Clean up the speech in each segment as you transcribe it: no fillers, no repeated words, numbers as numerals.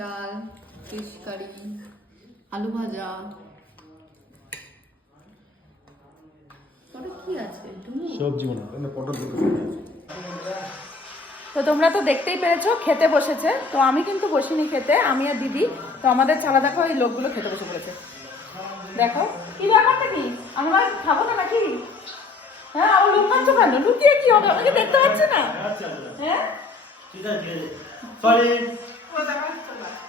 ডাল, fish curry, আলু ভাজা, কি আছে সবজি বানানো পটল। তো তোমরা তো দেখতেই পেরেছো খেতে বসেছে, তো আমি কিন্তু বসিনি খেতে, আমি আর দিদি। তো আমাদের ছাড়া দেখো এই লোকগুলো খেতে বসে পড়েছে। দেখো কি ব্যাপারটা কি, আমরা খাবো না নাকি? হ্যাঁ, আমার লুকাচ্ছ কেন? লুকিয়ে কি হবে, আমাকে দেখতে পাচ্ছি না? হ্যাঁ,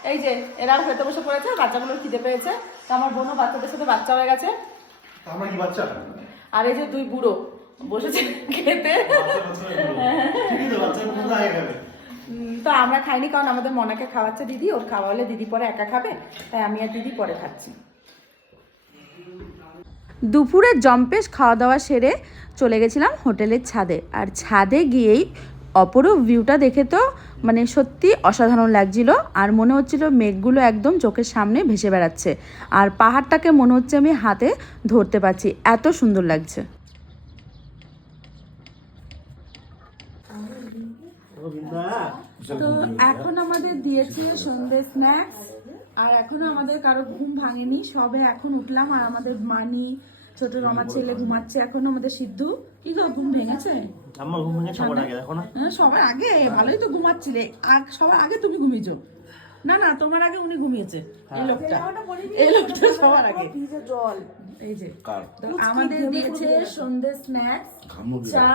এই যে এরাও খেতে বসে পড়েছে, বাচ্চাগুলো খিদে পেয়েছে। তো আমার বোনও বাচ্চাদের সাথে বাচ্চা হয়ে গেছে। আমরা কি বাচ্চা? আর এই যে দুই বুড়ো বসেছে খেতে। তো আমরা খাইনি, কারণ আমাদের মনাকে খাওয়াচ্ছে দিদি, ওর খাওয়া হলে দিদি পরে একা খাবে, তাই আমি আর দিদি পরে খাচ্ছি। দুপুরে জম্পেশ খাওয়া দাওয়া সেরে চলে গেছিলাম হোটেলের ছাদে। আর ছাদে গিয়েই অপরূপ ভিউটা দেখে তো মানে সত্যি অসাধারণ লাগছিল। আর মনে হচ্ছিল মেঘগুলো একদম চোখের সামনে ভেসে বেড়াচ্ছে, আর পাহাড়টাকে মনে হচ্ছে আমি হাতে ধরতে পারছি, এত সুন্দর লাগছে। তো এখন আমাদের দিয়েছে সন্ধ্যে স্ন্যাক্স, আর এখনো আমাদের কারো ঘুম ভাঙেনি, সবে এখন উঠলাম। আর আমাদের মানি, ছোট রমার ছেলে ঘুমাচ্ছে এখনো, আমাদের সিদ্ধু। কি গো, ঘুম ভেঙেছে? আমার ঘুম ভেঙে সবার আগে দেখো না। হ্যাঁ, সবার আগে? ভালোই তো ঘুমাচ্ছিলে, আর সবার আগে তুমি ঘুমিয়েছো। না না, তোমার আগে উনি ঘুমিয়েছে, এই লোকটা, এই লোকটা সবার আগে। জল এই যে আমাদের দিয়েছে সন্ধ্যে স্ন্যাক্স, চা,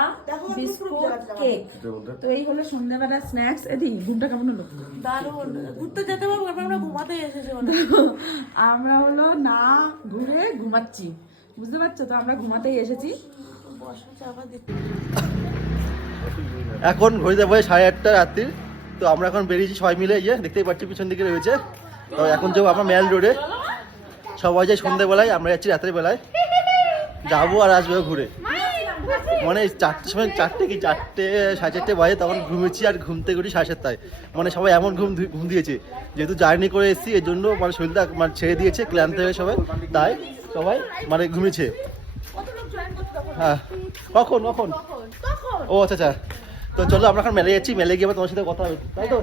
বিস্কুট, কেক। তো এই হলো সন্ধ্যেবেলা স্ন্যাক্স। এদিকে ঘুমটা কেমন হলো? দারুণ, ঘুরতে যেতে পারবো, আমরা ঘুমাতে এসেছি। আমরা হলো না ঘুরে ঘুমাচ্ছি, বুঝতে পারছো তো, আমরা ঘুমাতেই এসেছি। এখন ঘড়িতে বয়ে 8:30 রাত্রির। তো আমরা এখন বেরিয়েছি সবাই মিলে, ইয়ে দেখতেই পাচ্ছি পিছন দিকে রয়েছে। তো এখন যাবো আমরা ম্যাল রোডে, সবাই যাই সন্ধ্যেবেলায়, আমরা যাচ্ছি রাতের বেলায়, যাবো আর আসবো ঘুরে। মানে 4টের সময়, 4:30 বাজে, তখন ঘুমেছি, আর ঘুমতে ঘুরি 7:30টায়। মানে সবাই এমন ঘুম দিয়েছে, যেহেতু জার্নি করে এসেছি, এর জন্য মানে শরীরটা মানে ছেড়ে দিয়েছে, ক্লান্ত হয়ে সবাই, তাই সবাই মানে ঘুমিয়েছে। হ্যাঁ, কখন কখন? ও আচ্ছা আচ্ছা। তো চলো আমরা এখন মেলে যাচ্ছি, মেলে গিয়ে তোমার সাথে কথা হবে, তাই তো?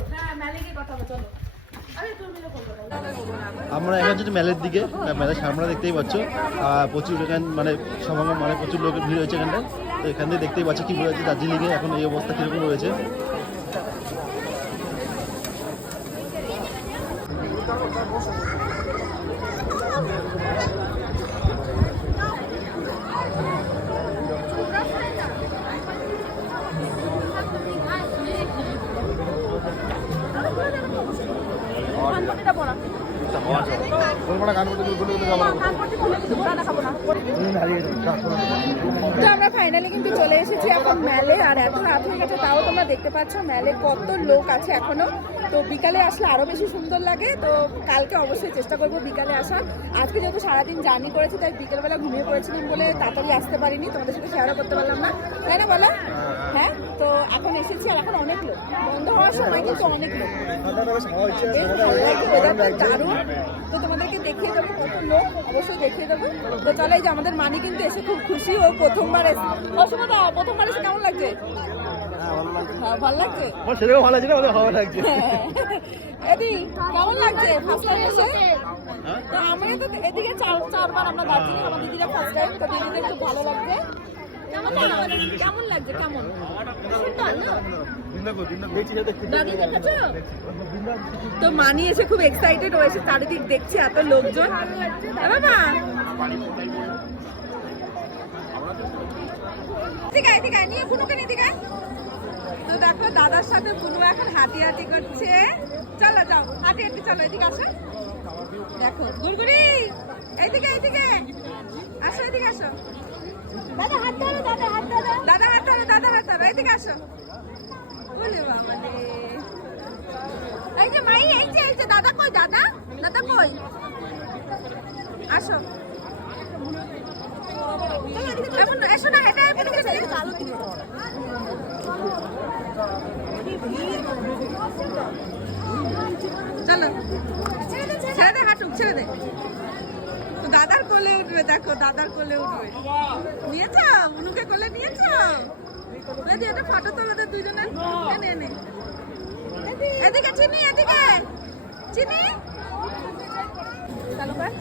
আমরা এখন যদি মেলের দিকে, মেলার সামনে দেখতেই পাচ্ছ প্রচুর এখানে মানে সমাগম, মানে প্রচুর লোকের ভিড় হয়েছে এখানটায়। তো এখান থেকে দেখতেই পাচ্ছি কী হয়েছে দার্জিলিংয়ে এখন এই অবস্থা কীরকম রয়েছে। তো আমরা ফাইনালি কিন্তু চলে এসেছি এখন মেলে। আর এত রাত হয়ে গেছে, তাও তোমরা দেখতে পাচ্ছ মেলে কত লোক আছে এখনো। তো বিকালে আসলে আরো বেশি সুন্দর লাগে। তো কালকে অবশ্যই চেষ্টা করবো বিকালে আসার। আজকে যেহেতু সারাদিন জার্নি করেছি, তাই বিকেলবেলা ঘুমিয়ে পড়েছিলাম বলে তাড়াতাড়ি আসতে পারিনি, তোমাদের সাথে শেয়ারও করতে পারলাম না, তাই না বলো? হ্যাঁ, তো এখন এসেছি, আর এখন অনেক লোক, বন্ধ হওয়ার সময় কিন্তু অনেক লোক, দারুণ। তো তোমাদেরকে দেখিয়ে দেবো কত লোক, অবশ্যই দেখিয়ে দেবো। তো চলো, এই যে আমাদের মানি কিন্তু এসে খুব খুশি, ও প্রথমবার এসে। অসমতা, প্রথমবার এসে কেমন লাগছে? হ্যাঁ, ভালো লাগছে। সেটাও ভালো লাগছে না, ওদের ভালো লাগছে। এদি কেমন লাগছে ফার্স্ট টাইম এসে? তো আমি তো এদিকে চারবার আমরা দার্জিলিং, আমার দিদিরা ফার্স্ট টাইম, তো দিদিদের খুব ভালো লাগছে। কেমন লাগছে? কেমন দাদি দেখেছো? তো মানি এসে খুব এক্সাইটেড হয়েছে, চারিদিক দেখছে এত লোকজন। বাবা নিয়ে বুনুকে নিয়ে দিকে। তো দেখো দাদার সাথে বুনু এখন হাঁটি হাঁটি করছে। চলো যাও, হাঁটি হাঁটি চলো, এদিকে আসো। দেখো গুড়গুড়ি, এইদিকে এইদিকে আসো, এদিকে আসো। দাদা হাত ধরো, দাদা হাত ধরো, দাদা হাত ধরো, দাদা হাত ধরো, এদিকে আসো। বলে বাবা রে, এই যে মাই, এই যে দাদা কই? দাদা দাদা কই? আসো, এমন এসো না, এটা এদিকে চালো দিকে। চলো ছেড়ে দে, হাঁটুক ছেড়ে দে। তো দাদা দাদার কোলে উঠবে, দেখো দাদার কোলে উঠবে। নিয়েছো বুনুকে কোলে নিয়েছো? এই একটা ফটো তোলো তো দুজনের। এনে এনে এদিকে চিনি, এদিকে চিনি। চালু কর।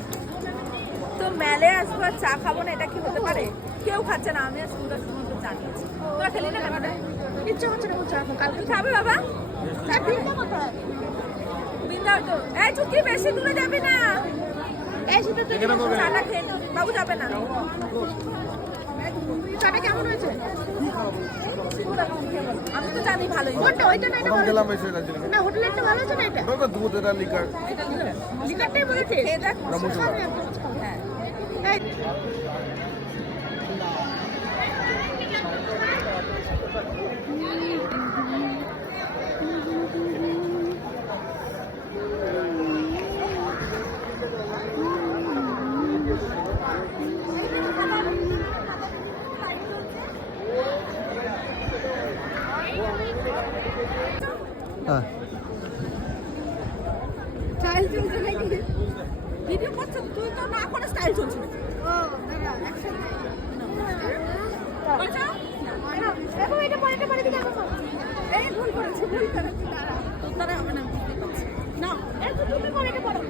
তো মেলে আসবো আর চা খাবো না, এটা কি হতে পারে? কেউ খাচ্ছে না, আমি আর সুন্দর সুন্দর চা নিয়েছি। তোরা খেলি না কেন? ইচ্ছা হচ্ছে না চা কালকে খাবে বাবা। চা বিন্দা কোথায়? বিন্দাও তো। এই চুকি বেশি দূরে যাবি না। এই সেটা তো চাটা খেয়ে নি। বাবু যাবে না। চাটা কেমন হয়েছে? আমি তো জানি ভালোই। কোনটা? ওইটা না, এটা ভালো। না হোটেলেরটা ভালো আছে না এটা? ওটা দুধ এটা লিকার। এটা লিকারটাই বলেছে। খেয়ে দেখ। হ্যাঁ। হ্যাঁ স্টাইল চলছে নাকি? ভিডিও করছো তুই তো না করে স্টাইল চলছে। ও দাঁড়া একসাথে। আচ্ছা দেখো এটা পরে দিকে আসো। এই ভুল করেছি দাঁড়া। তোর দ্বারা হবে না, বুঝতে পারছি না। এই তো তুমি পরে এটা পড়ো।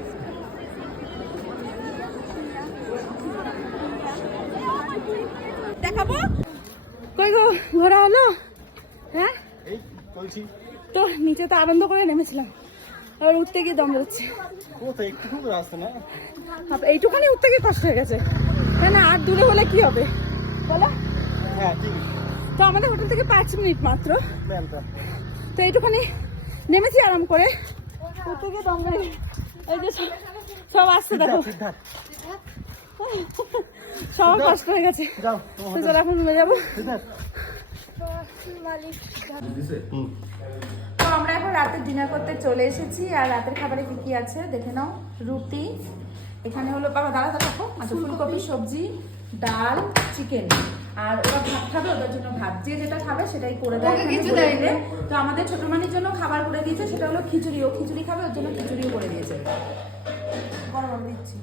দেখাবো কই গো ঘোরা হলো? হ্যাঁ এই চলছি। তো নিচে তো আনন্দ করে নেমেছিলাম, আর উঠতে গিয়ে দম যাচ্ছে। কোথায় একটু খুব রাস্তা না, এইটুখানি উঠতে গিয়ে কষ্ট হয়ে গেছে। হ্যাঁ না, আর দূরে হলে কি হবে বলো? হ্যাঁ ঠিক তো আমাদের হোটেল থেকে 5 মিনিট মাত্র, ম্যামটা। তো এইটুখানি নেমেছি আরাম করে, উঠতে গিয়ে দম নেই। এই যে সব আসছে দেখো, সবার কষ্ট হয়ে গেছে। যাও তো চলো এখন রুমে যাবো। তো আমরা এখন রাতের ডিনার করতে চলে এসেছি, আর রাতের খাবারে কি কি আছে দেখে নাও। রুটি, এখানে হলো বাবা দাঁড়া দেখো, আচ্ছা ফুলকপি সবজি, ডাল, চিকেন, আর ওরা ভাত খাবে, ওদের জন্য ভাত, যে যেটা খাবে সেটাই করে দেয়। কিছু দেয়নি। তো আমাদের ছোট মানির জন্য খাবার করে দিয়েছে, সেটা হলো খিচুড়ি। ও খিচুড়ি খাবে, ওর জন্য খিচুড়িও করে দিয়েছে। গরম দিচ্ছি।